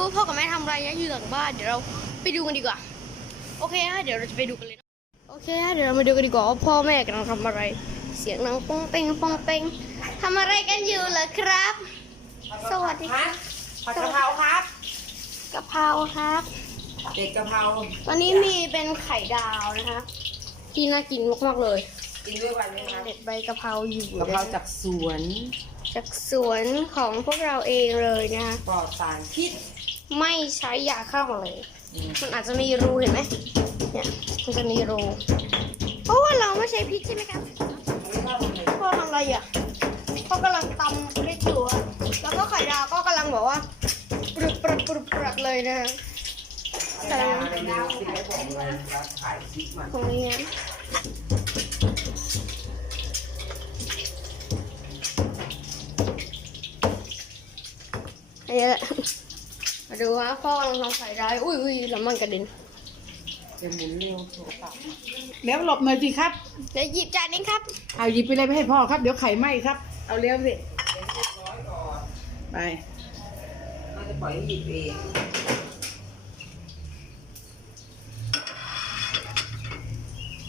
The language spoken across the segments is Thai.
รู้ว่าพ่อกับแม่ทำอะไรนะอยู่หลังบ้าน เดี๋ยวเราไปดูกันดีกว่า โอเคฮะเดี๋ยวเราจะไปดูกันเลยนะโอเคฮะเดี๋ยวเรามาดูกันดีกว่าว่าพ่อแม่กำลังทำอะไร เสียงนังป้องเป้งป้องเป้งทำอะไรกันอยู่เหรอครับ สวัสดีครับผัดกะเพราครับ กะเพราครับ เด็ดกะเพราตอนนี้มีเป็นไข่ดาวนะคะ ที่น่ากินมากๆเลยกินด้วยวันไหมคะเด็ดใบกะเพราอยู่กะเพราจากสวน จากสวนของพวกเราเองเลยนะคะปลอดสารพิษ ไม่ใช้ยาฆ่าแมลงอืมมันอาจจะมีรูเห็นไหมเนี่ยมันจะมีรูเพราะว่าเราไม่ใช้พริกใช่ไหมครับไม่ว่าทำไมพ่อทำอะไรอะพ่อกำลังตำพริกอยู่อะแล้วก็ไข่ดาวก็กำลังบอกว่าปรุบปรุบปรุบปรุบเลยนะฮะแต่อะไรดาวกินได้ผมเลยแล้วขายซิปมันตรงนี้นะอันนี้แหละ มาดูว่าพ่อกำลังทำไข่ดาวอุ้ยอุ้ยแล้วมันกระเด็นจะหมุนเร็วโทรศัพท์แล้วหลบหน่อยสิครับ เดี๋ยวหยิบจานนี้ครับเอาหยิบไปเลยไปให้พ่อครับ เดี๋ยวไข่ไหม้ครับ เอาเร็วสิไปเราจะปล่อยให้หยิบเอง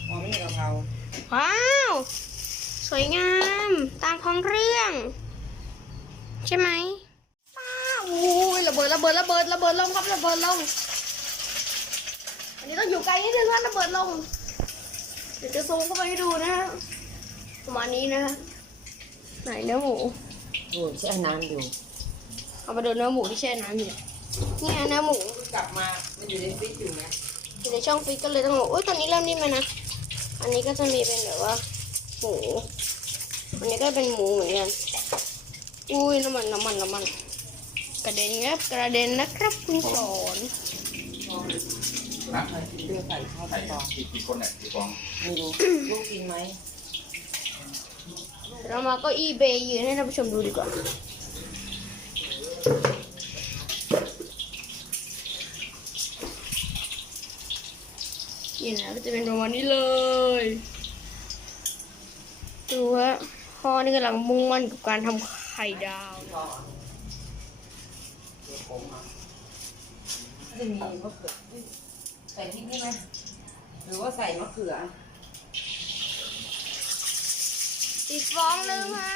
มองไม่เห็นกะเพราว้าว สวยงามตามท้องเรื่อง ใช่ไหมว้าวอุ้ยระเบิดระเบิดระเบิดระเบิดลงครับระเบิดลง อันนี้ต้องอยู่ไกลนิดนึงนะระเบิดลง เดี๋ยวจะซูมเข้าไปให้ดูนะฮะประมาณนี้นะฮะไหนเนื้อหมูโอ้ยแช่น้ำอยู่ เอามาดูเนื้อหมูที่แช่น้ำอยู่เนี่ยเนื้อหมูกลับมามันอยู่ในฟิตอยู่นะอยู่ในช่องฟรีซก็เลยต้องบอกอุ้ยตอนนี้เริ่มนิ่มแล้วนะ อันนี้ก็จะมีเป็นแบบว่าหมู อันนี้ก็เป็นหมูเหมือนกัน อุ้ยน้ำมันน้ำมันน้ำมัน กระเด็นครับกระเด็นนะครับคุณสอนนะเดือใส่ทอดใครต่อกี่กี่คนเนี่ยกี่ฟองไม่รู้ลูกกินไหมเดี๋ยวเรามาก็อีเบย์ยืนให้ท่านผู้ชมดูดีกว่านี่นะก็จะเป็นประมาณนี้เลยดูว่าพ่อนี่กำลังมุ่งมั่นกับการทำไข่ดาวนะ จะมีมะเขือใส่พริกได้ไหมหรือว่าใส่มะเขือ อีกฟองหนึงฮะ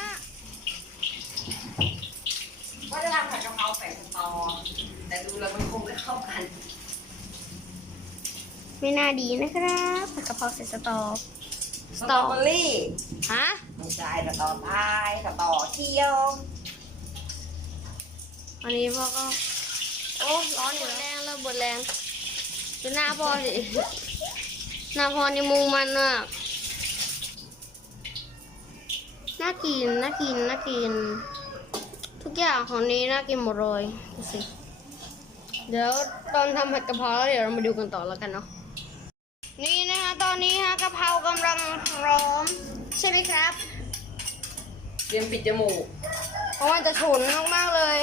ว่าจะทำผัดกะเพราใส่สตอแต่ดูแล้วมันคงไม่เข้ากัน ไม่น่าดีนะครับผัดกะเพราใส่สตอ สตรอเบอรี่ฮะ ไม่ใช่สตอใต้สตอเที่ยวอันนี้พ่อก็ โอ้ร้อนอยู่แรงเริ่มบดแรงดูหน้าพ่อสิหน้าพ่อนี่มุงมันมากน่ากินน่ากินน่ากิน ทุกอย่างของนี้น่ากินหมดเลยดูสิเดี๋ยวตอนทำผัดกะเพราแล้วเดี๋ยวเรามาดูกันต่อแล้วกันเนาะนี่นะคะตอนนี้ฮะกะเพรากำลังพร้อม ใช่ไหมครับ เตรียมปิดจมูก เพราะมันจะฉุนมากๆเลย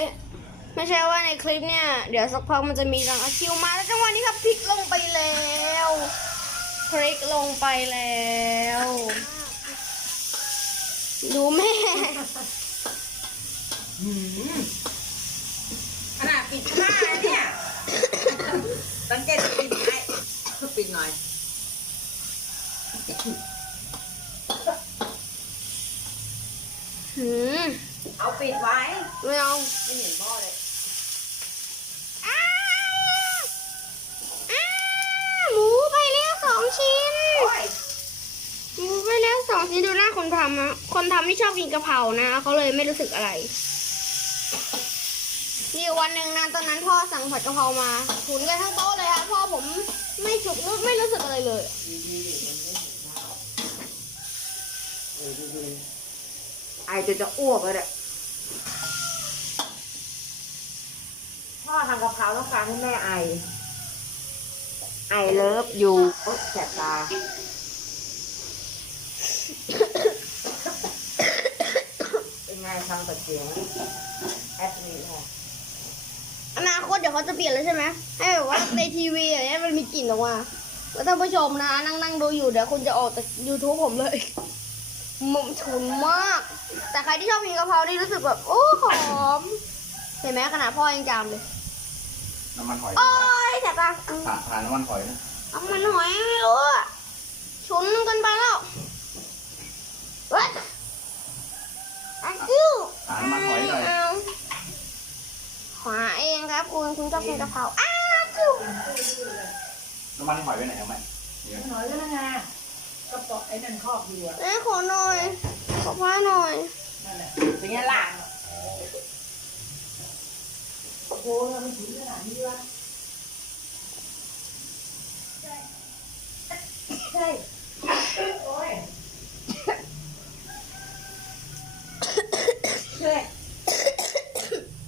ไม่ใช่ว่าในคลิปเนี่ย เดี๋ยวสักพักมันจะมีรังอาชิวมาแล้วจังหวะนี้ครับพลิกลงไปแล้วพลิกลงไปแล้ว ดูแม่ขนาดปิดผ้าเนี่ยสังเกตปิดไหมปิดหน่อยหืมเอาปิดไว้ ไม่เอา ไม่เห็นพ่อเลย อ้าอ้าหมูไปแล้วสองชิ้น โอ้ย หมูไปแล้ว สองชิ้นดูหน้าคนทำอะคนทำไม่ชอบกินกะเพรานะเขาเลยไม่รู้สึกอะไรมีวันหนึ่งนะตอนนั้นพ่อสั่งผัดกะเพรามาหุนกันทั้งโต๊ะเลยอะพ่อผมไม่สุกไม่รู้สึกอะไรเลยไอจะจะอ้วกเลยเนี่ยพ่อทำกะเพราต้องการให้แม่ไอ ไอเลิฟอยู่แสบตา เป็ นไงฟังแต่เสียงแอปนี้ค่ะอนาคตเดี๋ยวเขาจะเปลี่ยนแล้วใช่ไหมให้แบบว่าในทีวีอย่างเงี้ยมันมีกลิ่นออกมาแล้วท่านผู้ชมนะ นั่งนั่งดูอยู่เดี๋ยวคุณจะออกจาก YouTube ผมเลยมันฉุนมาก แต่ใครที่ชอบกินกะเพรานี่รู้สึกแบบ โอ้หอม เห็นไหมขนาดพ่อยังจามเลย น้ำมันหอยโอ้ยแสบตาผ่านผ่านน้ำมันหอยนะเอามันหอยไม่รู้อะฉุนเกันไปแล้วเว้ย อันจิ้วผ่าน้ำมันหอยหน่อย เอาหาเองครับคุณคุณชอบกินกะเพราอ้าวจิ้วน้ำมันหอยไปไหนเอาไหมเดี๋ยวหน่อยก็นะไงก็ปอกไอ้นั่นครอบอยู่อะแม่ขอหน่อยขอผ้าหน่อยนั่นแหละเป็นไงล่ะโอ้โหทำไมถึงขนาดนี้วะใช่โอ้ยเช่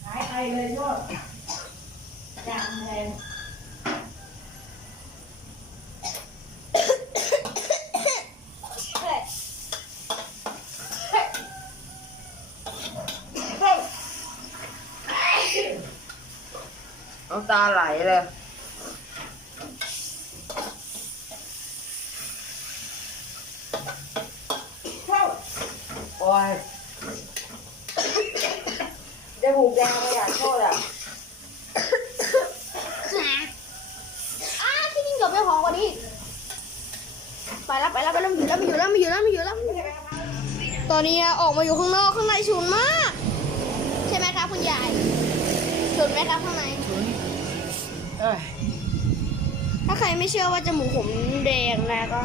หายไอเลยยอดยางแทน น้ำตาไหลเลยโอ้ยได้หูแดงเลยอะโทษอะอ้าวที่นี่เกือบไม่พอกว่านี้ไปแล้วไปแล้วไปแล้วไม่อยู่แล้วไม่อยู่แล้วไม่อยู่แล้วไม่อยู่แล้วไม่อยู่แล้วตอนนี้ออกมาอยู่ข้างนอกข้างในฉุนมาก ใช่ไหมครับคุณยายฉุนไหมครับข้างในเอ้ย ถ้าใครไม่เชื่อว่าจมูกผมแดงนะก็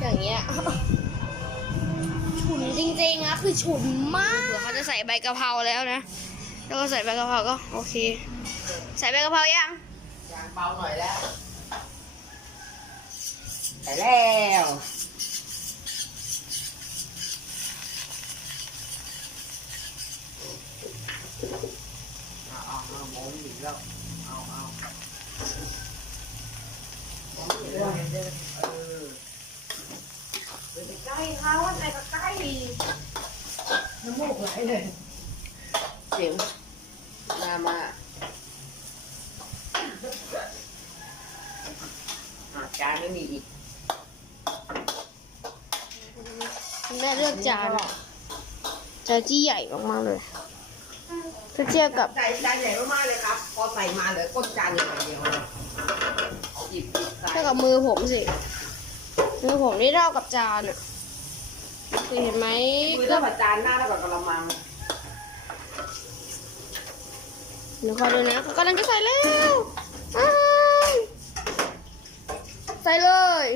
อย่างเงี้ยฉุนจริงๆนะคือฉุนมากเผื่อเขาจะใส่ใบกะเพราแล้วนะ แล้วก็ใส่ใบกะเพราก็โอเค ใส่ใบกะเพรายังยางเบาหน่อยแล้วไปแล้ว เอาเอาเอาหมองอีกแล้ว เอาเอาหมองอีกแล้วเออไปใกล้เขาอะไรก็ใกล้ น้ำมูกไหลเลย เสียงมามาอะจานไม่มีอีกแม่เลือกจานจานที่ใหญ่มากๆเลยถ้าเทียบกับใส่จานใหญ่มากๆเลยครับ พอใส่มาเหลือก้นจานอย่างเดียวเลยหยิบหยิบใส่เท่ากับมือผมสิ มือผมนี่เท่ากับจานอะคือเห็นไหมมือเท่ากับจานหน้าเท่ากับกระมัง เดี๋ยวคอยดูนะเขากำลังจะใส่แล้วใส่เลย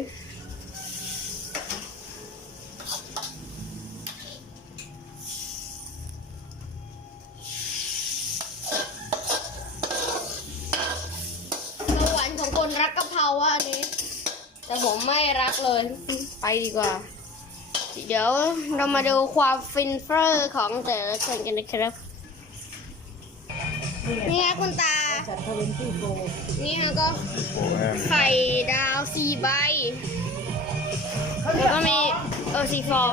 สวรรค์ของคนรักกะเพราอะอันนี้ แต่ผมไม่รักเลย ไปดีกว่า เดี๋ยวเรามาดูความฟินเฟอร์ของแต่ละคนกันนะครับ นี่ไงคุณตา จัดทเวนตี้โฟนี่ฮะก็โอ้แม่ไข่ดาวสี่ใบ แล้วก็มีเออสี่ฟอง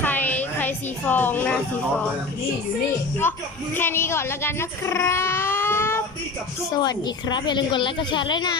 ไข่ไข่สี่ฟองนะสี่ฟองนี่อยู่นี่ก็แค่นี้ก่อนแล้วกันนะครับ สวัสดีครับ อย่าลืมกดไลค์กดแชร์ด้วยนะ